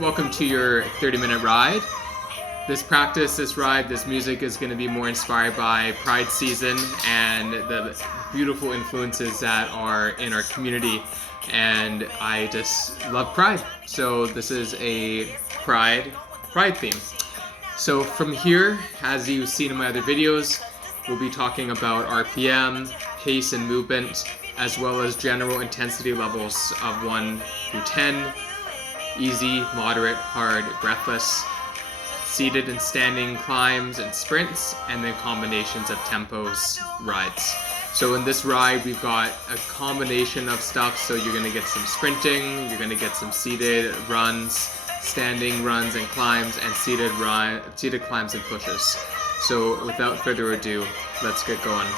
Welcome to your 30-minute ride. This ride, this music is going to be more inspired by Pride season and the beautiful influences that are in our community. And I just love Pride. So this is a Pride theme. So from here, as you've seen in my other videos, we'll be talking about RPM, pace and movement, as well as general intensity levels of 1 through 10, easy, moderate, hard, breathless, seated and standing climbs and sprints, and then combinations of tempos, rides. So in this ride, we've got a combination of stuff. So you're going to get some sprinting, you're going to get some seated runs, standing runs and climbs, and seated climbs and pushes. So without further ado, let's get going.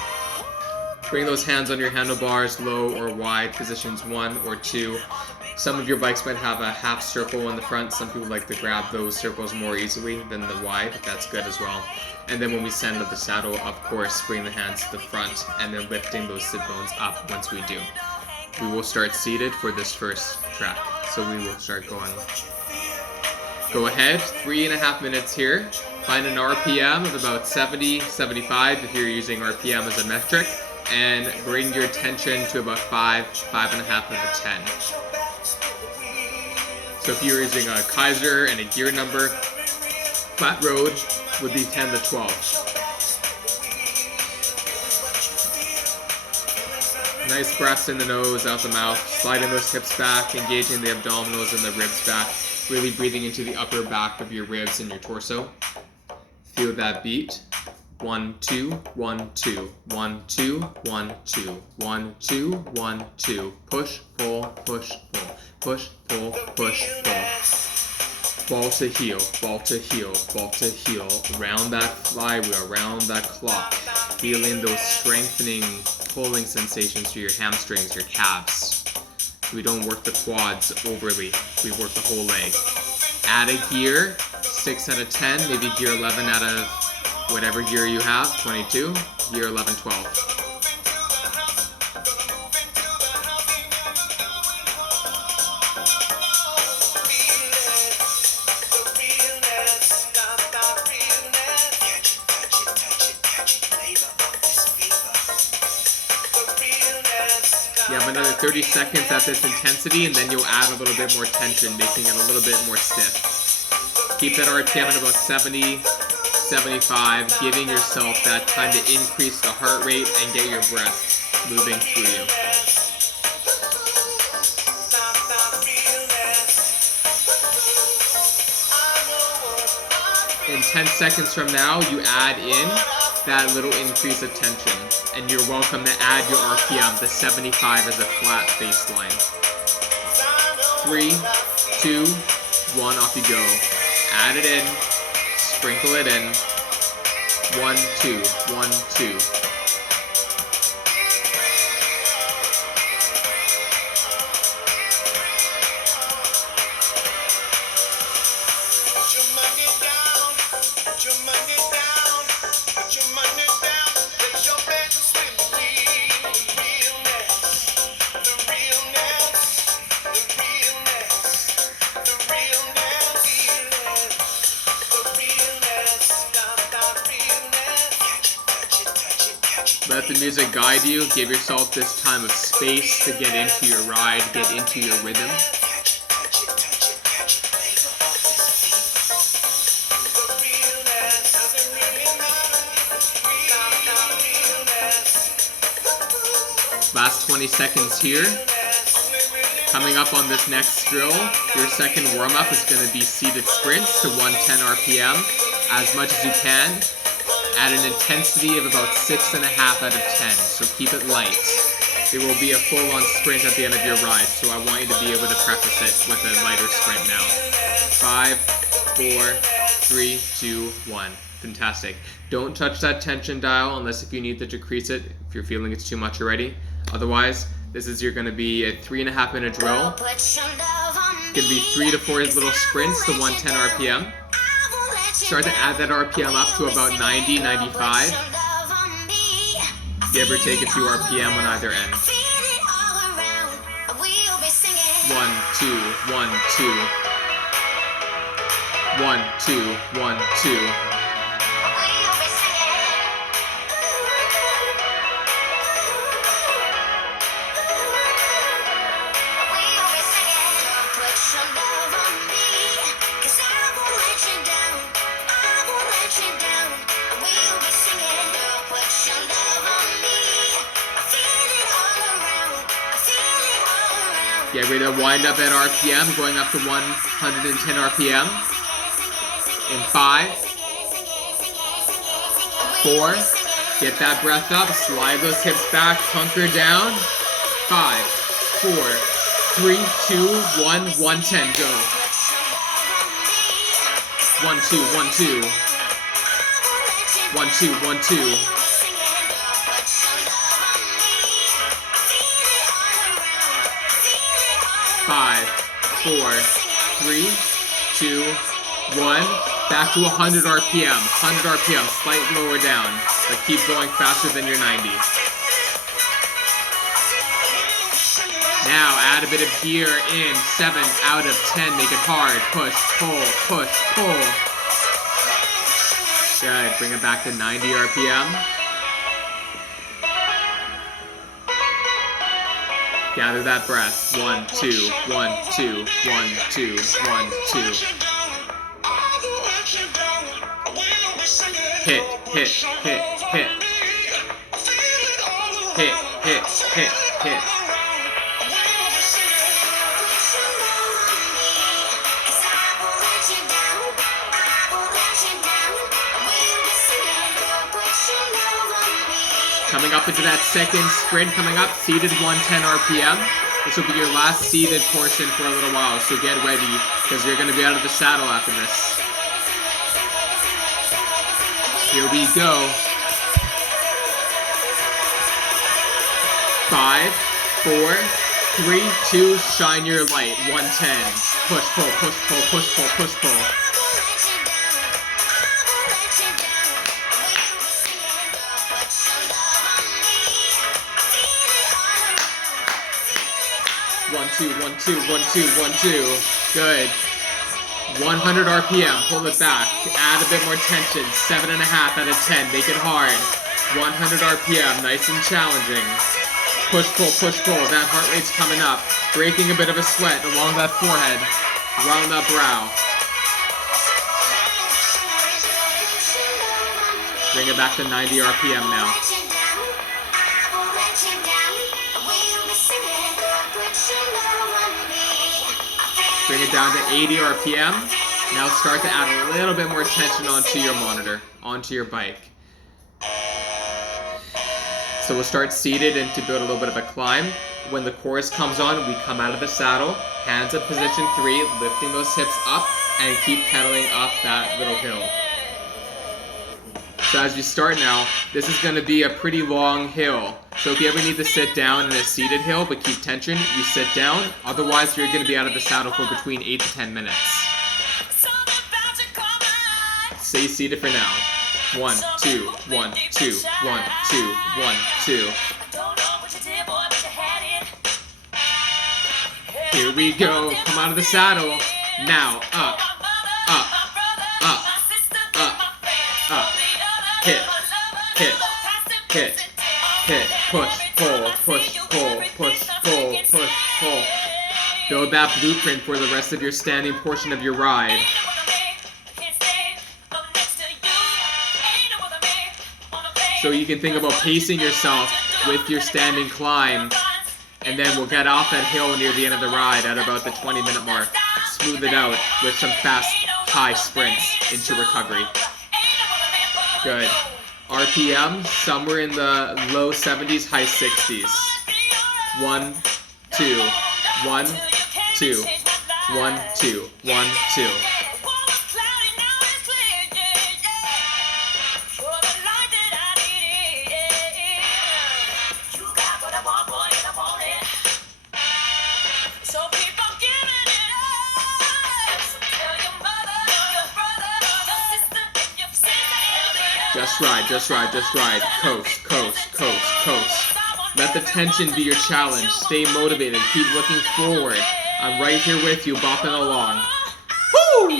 Bring those hands on your handlebars, low or wide, positions 1 or 2. Some of your bikes might have a half circle on the front. Some people like to grab those circles more easily than the wide. That's good as well. And then when we stand up the saddle, of course, bring the hands to the front and then lifting those sit bones up once we do. We will start seated for this first track. So we will start going. Go ahead, 3.5 minutes here. Find an RPM of about 70, 75 if you're using RPM as a metric. And bring your attention to about 5.5 out of 10. So if you're using a Kaiser and a gear number, flat road would be 10 to 12. Nice breaths in the nose, out the mouth, sliding those hips back, engaging the abdominals and the ribs back, really breathing into the upper back of your ribs and your torso. Feel that beat. 1, 2, 1, 2, 1, 2, 1, 2, 1, 2, 1, 2. Push, pull, push, pull. Push, pull, push, pull. Ball to heel, ball to heel, ball to heel. Around that flywheel, around that clock. Feeling those strengthening, pulling sensations through your hamstrings, your calves. We don't work the quads overly. We work the whole leg. Add a gear, 6 out of 10, maybe gear 11 out of whatever gear you have, 22, gear 11, 12. You have another 30 seconds at this intensity, and then you'll add a little bit more tension, making it a little bit more stiff. Keep that RPM at about 70, 75, giving yourself that time to increase the heart rate and get your breath moving through you. In 10 seconds from now, you add in that little increase of tension, and you're welcome to add your RPM to 75 as a flat baseline. 3, 2, 1, off you go. Add it in, sprinkle it in. 1, 2, 1, 2. Let the music guide you. Give yourself this time of space to get into your ride, get into your rhythm. Last 20 seconds here. Coming up on this next drill, your second warm-up is going to be seated sprints to 110 RPM, as much as you can, at an intensity of about 6.5 out of 10, so keep it light. There will be a full-on sprint at the end of your ride, so I want you to be able to preface it with a lighter sprint now. 5, 4, 3, 2, 1. Fantastic. Don't touch that tension dial unless if you need to decrease it, if you're feeling it's too much already. Otherwise, this is going to be a 3.5 minute drill. It's going to be 3 to 4 little sprints to 110 RPM. Start to add that RPM up to about 90, 95. Give or take a few RPM on either end. 1, 2, 1, 2. 1, 2, 1, 2. Get ready to wind up at RPM, going up to 110 RPM. In 5, 4, get that breath up, slide those hips back, hunker down. 5, 4, 3, 2, 1, 110, go. 1, 2, 1, 2. 1, 2, 1, 2. 5, 4, 3, 2, 1. Back to 100 RPM. 100 RPM, slight lower down, but keep going faster than your 90. Now add a bit of gear in. 7 out of 10. Make it hard. Push, pull, push, pull. Good. Bring it back to 90 RPM. Gather that breath. 1, 2, 1, 2, 1, 2, 1, 2. Hit, hit, hit, hit. Hit, hit, hit, hit. Coming up into that second sprint, coming up, seated 110 RPM. This will be your last seated portion for a little while, so get ready, because you're going to be out of the saddle after this. Here we go. 5, 4, 3, 2, shine your light. 110. Push, pull, push, pull, push, pull, push, pull. One, two, 1, 2, 1, 2, 1, 2. Good. 100 RPM. Pull it back. Add a bit more tension. 7.5 out of 10. Make it hard. 100 RPM. Nice and challenging. Push, pull, push, pull. That heart rate's coming up. Breaking a bit of a sweat along that forehead. Around that brow. Bring it back to 90 RPM now. Bring it down to 80 RPM. Now start to add a little bit more tension onto your monitor, onto your bike. So we'll start seated and to build a little bit of a climb. When the chorus comes on, we come out of the saddle, hands up position 3, lifting those hips up, and keep pedaling up that little hill. So as you start now, this is going to be a pretty long hill. So if you ever need to sit down in a seated hill but keep tension, you sit down. Otherwise, you're going to be out of the saddle for between 8 to 10 minutes. Stay seated for now. 1, 2, 1, 2, 1, 2, 1, 2. Here we go. Come out of the saddle. Now, up, up, up, up, up. Hit, hit, hit, hit, push, pull, push, pull, push, pull, push, pull. Build that blueprint for the rest of your standing portion of your ride. So you can think about pacing yourself with your standing climb, and then we'll get off that hill near the end of the ride at about the 20-minute mark. Smooth it out with some fast, high sprints into recovery. Good. RPM, somewhere in the low 70s, high 60s. 1, 2, 1, 2, 1, 2, 1, 2. Just ride, just ride, just ride. Coast, coast, coast, coast. Let the tension be your challenge. Stay motivated. Keep looking forward. I'm right here with you, bopping along. Woo!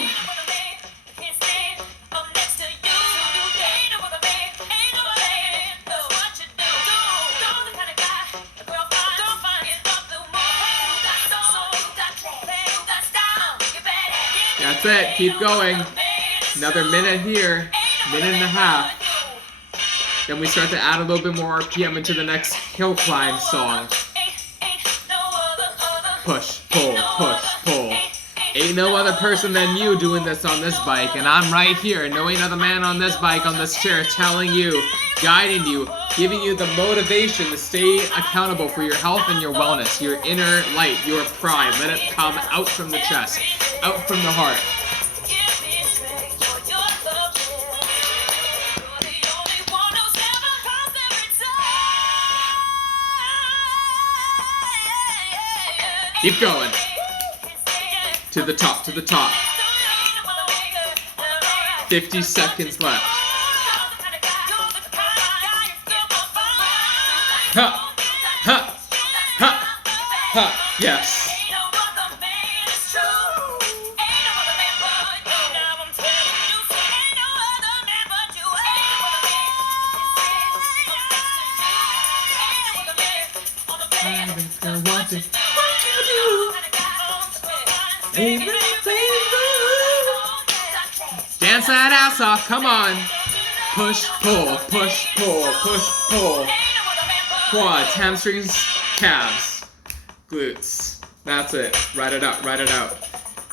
That's it. Keep going. Another minute here. Minute and a half. Then we start to add a little bit more RPM into the next hill climb song. Push, pull, push, pull. Ain't no other person than you doing this on this bike, and I'm right here. No ain't other man on this bike, on this chair, telling you, guiding you, giving you the motivation to stay accountable for your health and your wellness, your inner light, your pride. Let it come out from the chest, out from the heart. Keep going. To the top, to the top. 50 seconds left. Ha! Ha! Ha! Ha! Yes. Dance that ass off, come on. Push, pull, push, pull, push, pull. Quads, hamstrings, calves, glutes. That's it. Ride it out, ride it out.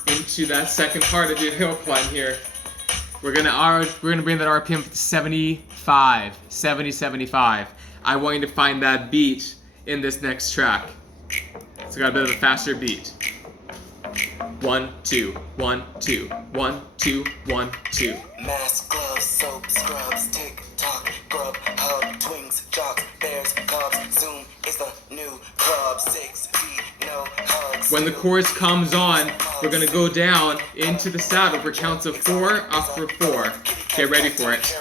Into that second part of your hill climb here. We're gonna bring that RPM to 75. 75. I want you to find that beat in this next track. It's got a bit of a faster beat. 1, 2, 1, 2, 1, 2, 1, 2. Mask, gloves, soap, scrubs, tick-tock, grub, hub, twings, jocks, bears, cubs, Zoom is the new club, 6 feet, no hugs. When the chorus comes on, we're gonna go down into the saddle for counts of 4, up for 4. Get ready for it.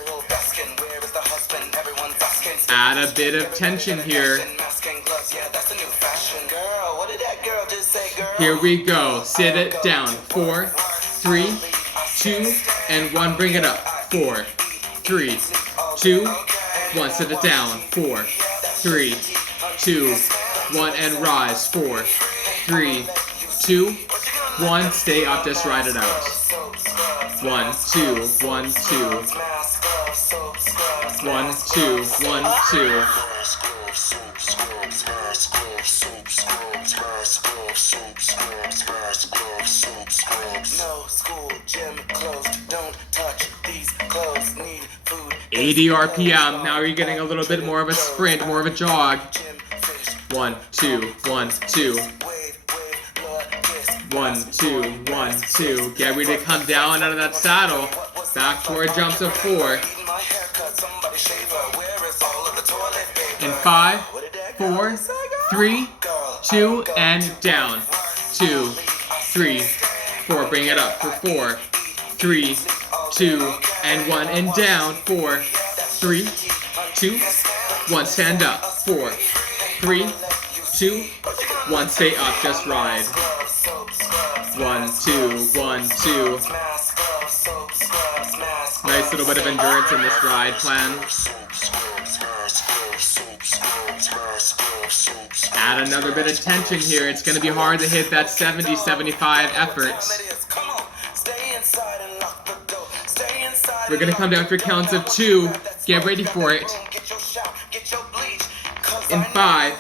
Add a bit of tension here. Here we go. Sit it down. 4, 3, 2, and 1. Bring it up. 4, 3, 2, 1. Sit it down. 4, 3, 2, 1, and rise. 4, 3, 2, 1. Stay up. Just ride it out. 1, 2, 1, 2. 1, 2, 1, 2. No school, gym closed. Don't touch these clothes. Need food. 80 RPM. Now you're getting a little bit more of a sprint, more of a jog. 1, 2, 1, 2. 1, 2, 1, 2. Get ready to come down out of that saddle. Back toward jumps of 4. In 5, 4, 3, 2, and down. 2, 3, 4. Bring it up for 4, 3, 2, and 1, and down. 4, 3, 2, 1. Stand up. 4, 3, 2, 1. Stay up. Just ride. 1, 2, 1, 2. Nice little bit of endurance in this ride plan. Add another bit of tension here. It's going to be hard to hit that 70, 75 efforts. We're going to come down for counts of 2. Get ready for it. In 5,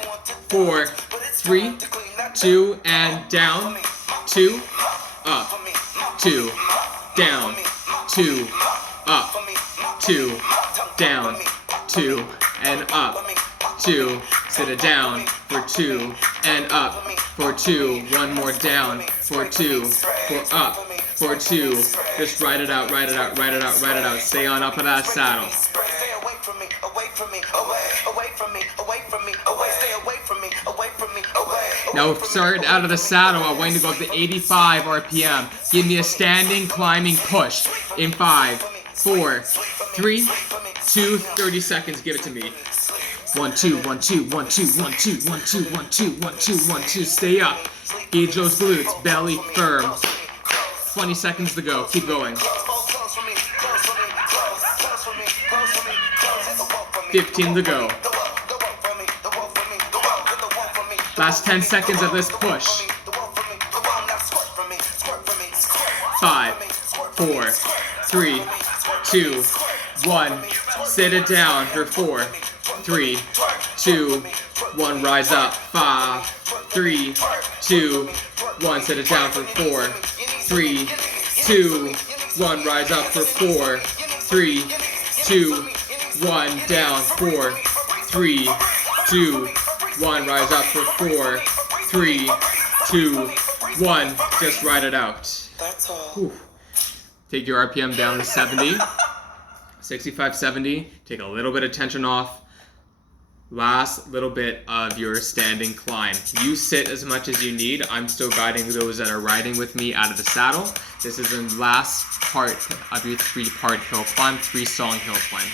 4, 3, 2, and down. 2, up, 2, down, 2, up, 2, down, 2, and up, 2, sit it down for 2, and up for 2, 1 more down for 2, for up for 2. Just ride it out, ride it out, ride it out, ride it out. Stay on up of that saddle. Now start out of the saddle. I want you to go up to 85 RPM. Give me a standing climbing push. In 5, 4, 3, 2, 30 seconds. Give it to me. 1, 2, 1, 2, 1, 2, 1, 2, 1, 2, 1, 2, 1, 2, 1, 2. Stay up. Gauge those glutes. Belly firm. 20 seconds to go. Keep going. 15 to go. Last 10 seconds of this push. 5, 4, 3, 2, 1. Sit it down for 4, 3, 2, 1. Rise up. 5, 3, 2, 1. Sit it down for 4, 3, 2, 1. Rise up for 4, 3, 2, 1. Down. 4, 3, 2, 1. Rise up for 4, 3, 2, 1. Just ride it out. That's all. Whew. Take your RPM down to 70. 65, 70. Take a little bit of tension off. Last little bit of your standing climb. You sit as much as you need. I'm still guiding those that are riding with me out of the saddle. This is the last part of your 3-part hill climb, 3-song hill climb.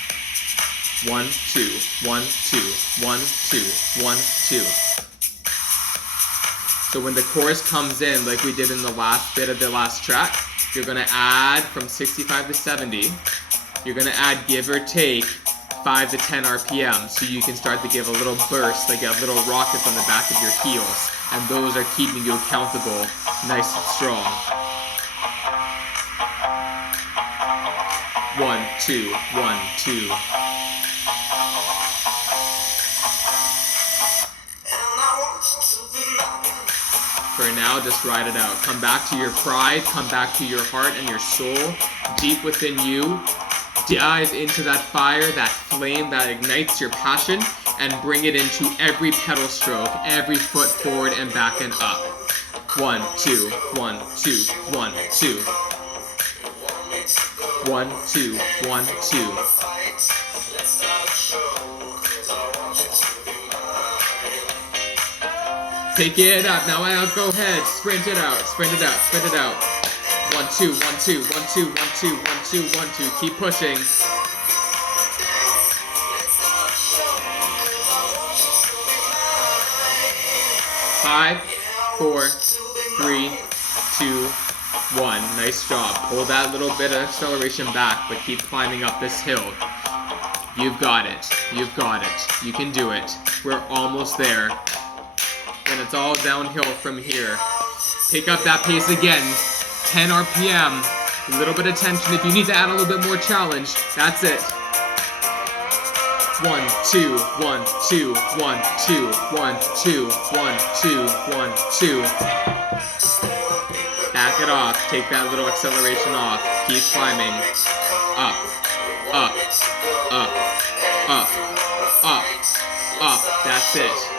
1, 2, 1, 2, 1, 2, 1, 2. So when the chorus comes in, like we did in the last bit of the last track, you're gonna add from 65 to 70. You're gonna add, give or take, 5 to 10 RPM, so you can start to give a little burst, like a little rockets on the back of your heels, and those are keeping you accountable, nice and strong. 1, 2, 1, 2. For now, just ride it out. Come back to your pride, come back to your heart and your soul, deep within you. Dive into that fire, that flame that ignites your passion, and bring it into every pedal stroke, every foot forward and back and up. 1, 2, 1, 2, 1, 2. 1, 2, 1, 2. Take it up. Now I'll go ahead. Sprint it out. Sprint it out. Sprint it out. 1, 2, 1, 2, 1, 2, 1, 2, 1, 2, 1, 2. Keep pushing. 5, 4, 3, 2, 1. Nice job. Pull that little bit of acceleration back, but keep climbing up this hill. You've got it. You've got it. You can do it. We're almost there. And it's all downhill from here. Pick up that pace again. 10 RPM. A little bit of tension. If you need to add a little bit more challenge, that's it. 1, 2, 1, 2, 1, 2, 1, 2, 1, 2, 1, 2. Back it off. Take that little acceleration off. Keep climbing. Up, up, up, up, up, up. That's it.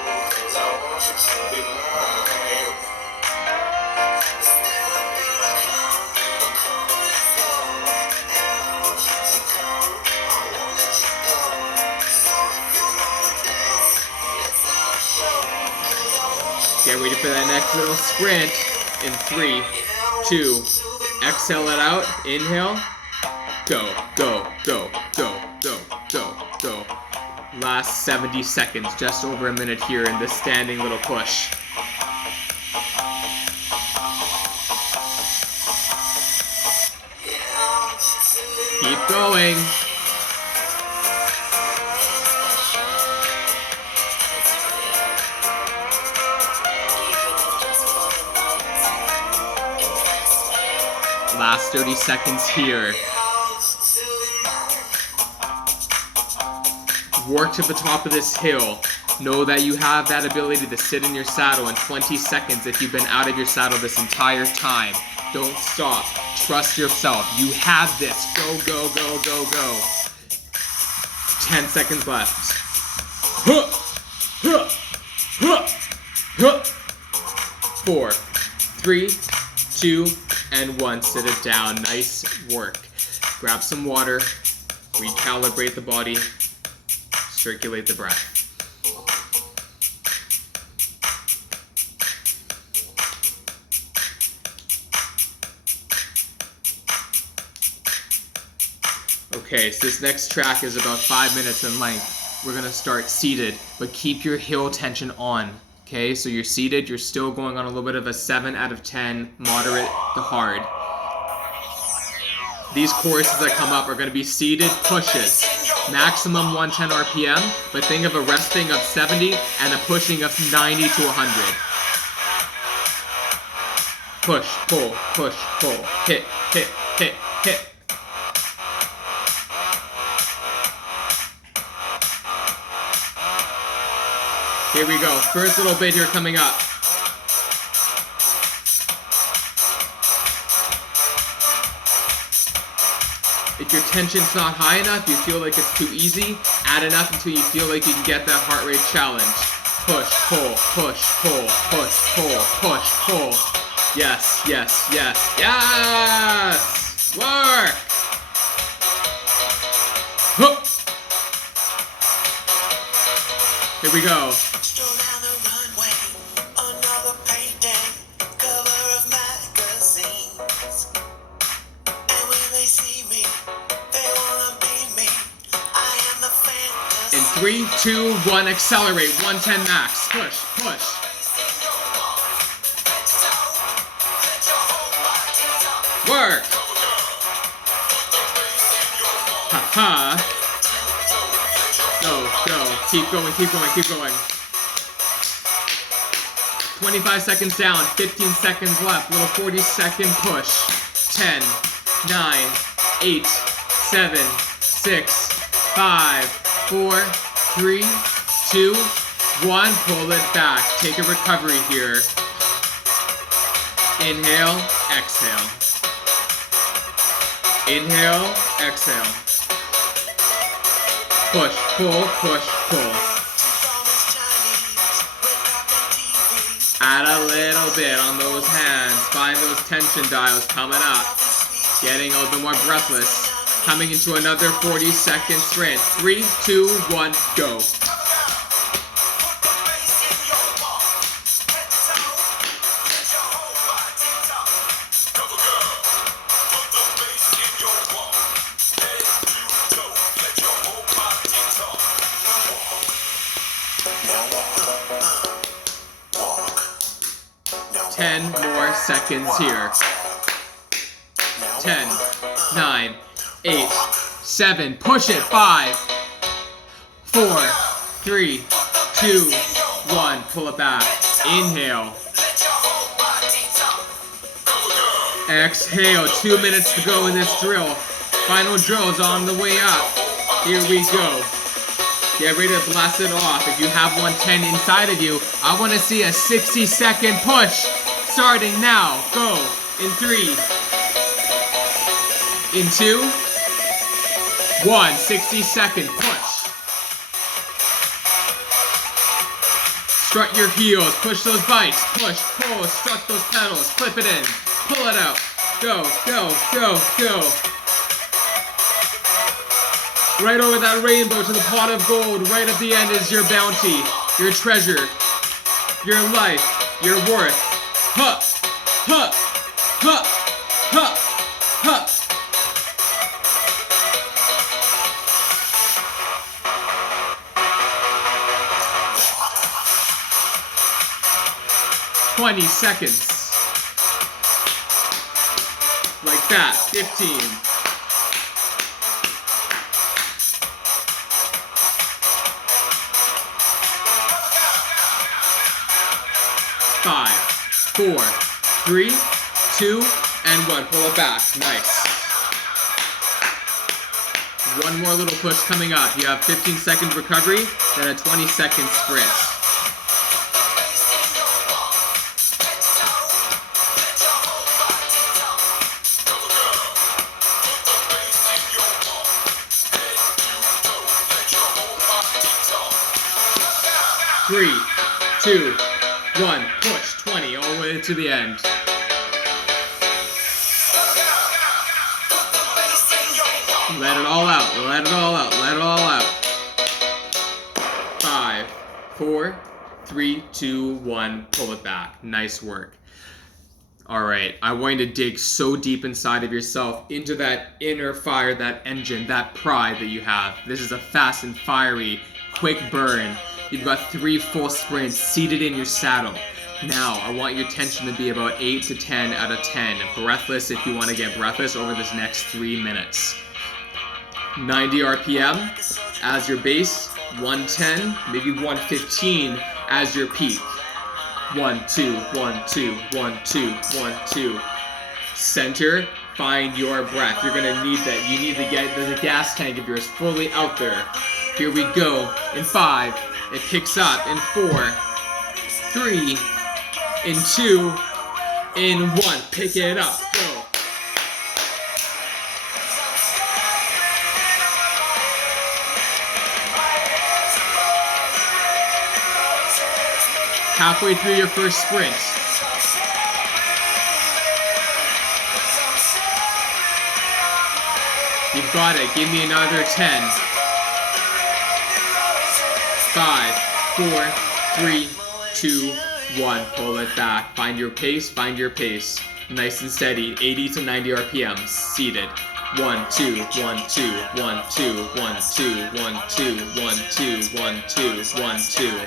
Get ready for that next little sprint in 3, 2, exhale it out, inhale, go, go, go, go, go, go, go. Last 70 seconds, just over a minute here in this standing little push. Keep going. Last 30 seconds here. Work to the top of this hill. Know that you have that ability to sit in your saddle in 20 seconds if you've been out of your saddle this entire time. Don't stop. Trust yourself. You have this. Go, go, go, go, go. 10 seconds left. 4, 3, 2, and 1. Sit it down. Nice work. Grab some water. Recalibrate the body. Circulate the breath. Okay, so this next track is about 5 minutes in length. We're gonna start seated, but keep your hill tension on. Okay, so you're seated, you're still going on a little bit of a 7 out of 10, moderate to hard. These choruses that come up are gonna be seated pushes. Maximum 110 RPM, but think of a resting of 70 and a pushing of 90 to 100. push, pull, push, pull, hit, hit, hit, hit. Here we go. First little bit here coming up. If your tension's not high enough, you feel like it's too easy, add enough until you feel like you can get that heart rate challenge. Push, pull, push, pull, push, pull, push, pull. Yes, yes, yes, yes! Work! Hup. Here we go. Stroll down the runway, another painting, cover of magazines. And when they see me, they wanna be me. I am the fantasy. In 3, 2, 1, accelerate. 110 max. Push, push. Work. Ha-ha. Go, go. Keep going, keep going, keep going. 25 seconds down, 15 seconds left. Little 40-second push. 10, 9, 8, 7, 6, 5, 4, 3, 2, 1. Pull it back. Take a recovery here. Inhale, exhale. Inhale, exhale. Push, pull, push, pull. Add a little bit on those hands. Find those tension dials coming up. Getting a little bit more breathless. Coming into another 40-second sprint. 3, 2, 1, go. Walk. 10 more seconds here. 10, 9, 8, 7. Push it. 5, 4, 3, 2, 1. Pull it back. Inhale. Exhale. 2 minutes to go in this drill. Final drill's on the way up. Here we go. Get ready to blast it off. If you have 110 inside of you, I want to see a 60-second push. Starting now. Go. In 3. In 2. 1. 60-second push. Strut your heels. Push those bikes. Push, pull, strut those pedals. Clip it in. Pull it out. Go, go, go, go. Right over that rainbow to the pot of gold. Right at the end is your bounty, your treasure, your life, your worth. Huh, huh, huh, huh, huh. "20 seconds. Like that. 15. 5, 4, 3, 2, and 1. Pull it back. Nice. One more little push coming up. You have 15 seconds recovery, then a 20-second sprint. Three, 2, 1, push, 20, all the way to the end. Let it all out, let it all out, let it all out. 5, 4, 3, 2, 1, pull it back. Nice work. All right, I want you to dig so deep inside of yourself into that inner fire, that engine, that pride that you have. This is a fast and fiery, quick burn. You've got 3 full sprints seated in your saddle. Now, I want your tension to be about 8 to 10 out of 10. Breathless if you want to get breathless over this next 3 minutes. 90 RPM as your base, 110, maybe 115 as your peak. 1, 2, 1, 2, 1, 2, 1, 2. Center, find your breath. You're gonna need that. You need to get the gas tank of yours fully out there. Here we go. In 5, it picks up. In 4, 3, in 2, in 1. Pick it up. Go. Halfway through your first sprint. You've got it. Give me another 10. 5, 4, 3, 2, 1. Pull it back. Find your pace. Find your pace. Nice and steady. 80 to 90 RPM. Seated. 1, 2, 1, 2, 1, 2, 1, 2, 1, 2, 1, 2, 1, 2, 1, 2.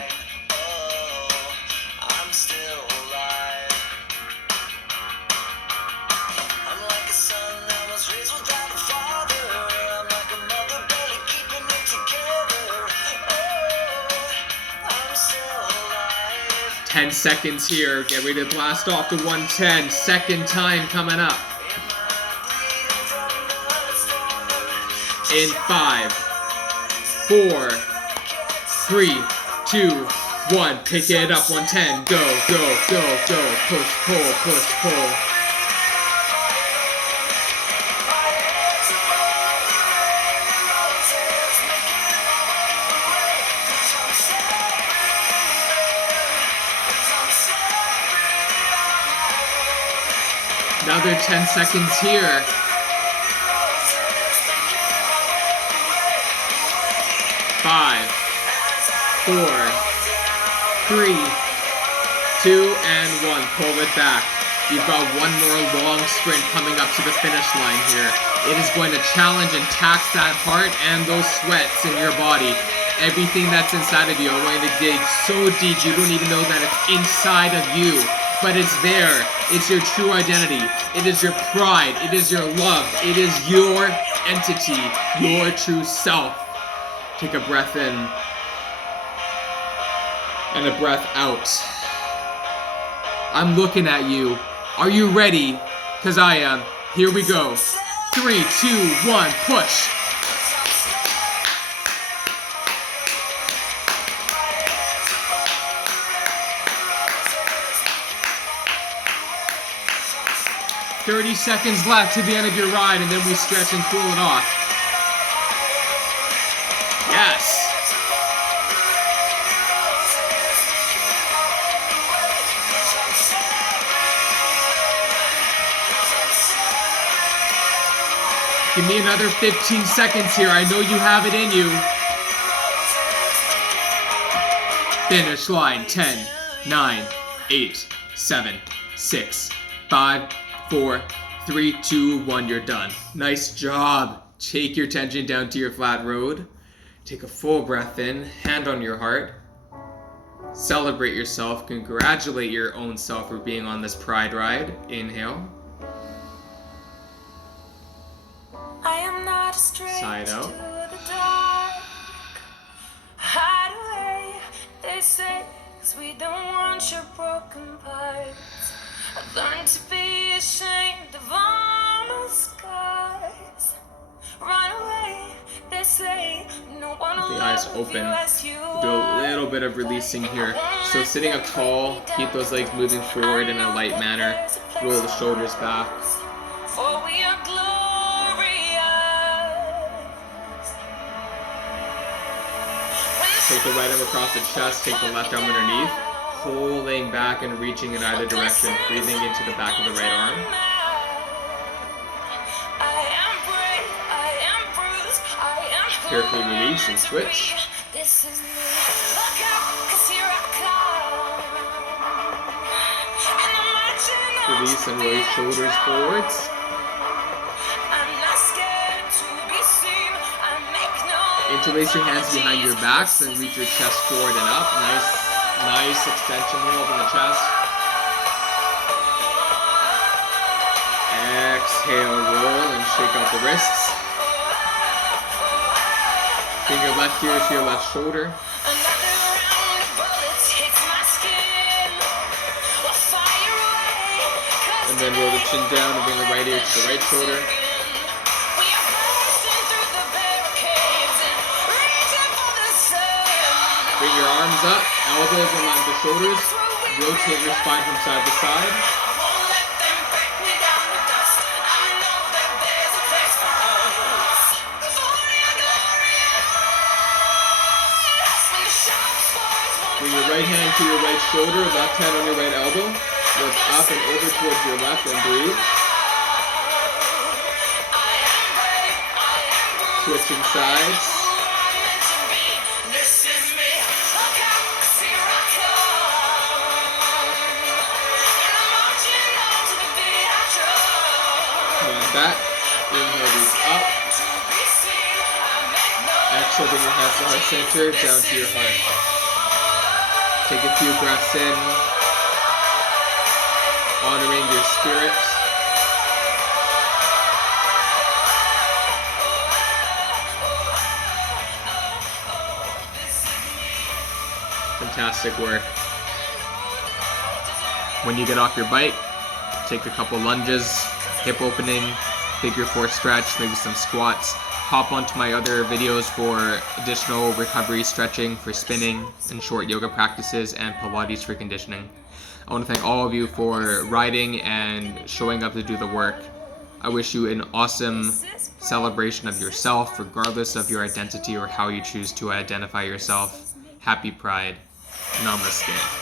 Ten seconds here. Get ready to blast off to 110. Second time coming up. In 5, 4, 3, 2, 1. Pick it up. 110. Go, go, go, go. Push, pull, push, pull. Another 10 seconds here. 5, 4, 3, 2, and 1. Pull it back. You've got one more long sprint coming up to the finish line here. It is going to challenge and tax that heart and those sweats in your body. Everything that's inside of you are going to dig so deep you don't even know that it's inside of you. But it's there. It's your true identity. It is your pride. It is your love. It is your entity, your true self. Take a breath in and a breath out. I'm looking at you. Are you ready? Because I am. Here we go. 3, 2, 1, push. "30 seconds left to the end of your ride, and then we stretch and cool it off." Yes! Give me another 15 seconds here. I know you have it in you. Finish line. 10, 9, 8, 7, 6, 5, 4, 3, 2, 1. You're done. Nice job. Take your tension down to your flat road. Take a full breath in. Hand on your heart. Celebrate yourself. Congratulate your own self for being on this pride ride. Inhale. I am not a stranger Side out. to the dark. Hide away, they say, 'cause we don't want your broken parts. I've learned to be ashamed of all my scars. Run away, they say, no one will The eyes love open. you as you Do a are. little bit of releasing here. So sitting up tall, keep those legs moving forward in a light manner. Roll the shoulders back. For we are glorious. Take the right arm across the chest, take the left arm underneath. Pulling back and reaching in either direction. Breathing into the back of the right arm. Carefully release and switch. This is me. Look out, 'cause here I come. And I'm marching on Release and to roll the your shoulders forwards. I'm not scared to be seen. I make no Interlace your hands behind your backs and reach your chest forward and up. Nice extension here, open the chest. Exhale, roll and shake out the wrists. Bring your left ear to your left shoulder. Another round of bullets hits my skin. then roll the chin down and bring the right ear to the right shoulder. Bring your arms up, elbows in line with the shoulders. Rotate your spine from side to side. Bring your right hand to your right shoulder, left hand on your right elbow. Look up and over towards your left and breathe. Switching sides. Back, inhale, reach up. Exhale, bring your hands to heart center, down to your heart. Take a few breaths in, honoring your spirit. Fantastic work. When you get off your bike, take a couple lunges. Hip opening, figure 4 stretch, maybe some squats. Hop onto my other videos for additional recovery stretching for spinning and short yoga practices and Pilates for conditioning. I want to thank all of you for riding and showing up to do the work. I wish you an awesome celebration of yourself, regardless of your identity or how you choose to identify yourself. Happy Pride. Namaste.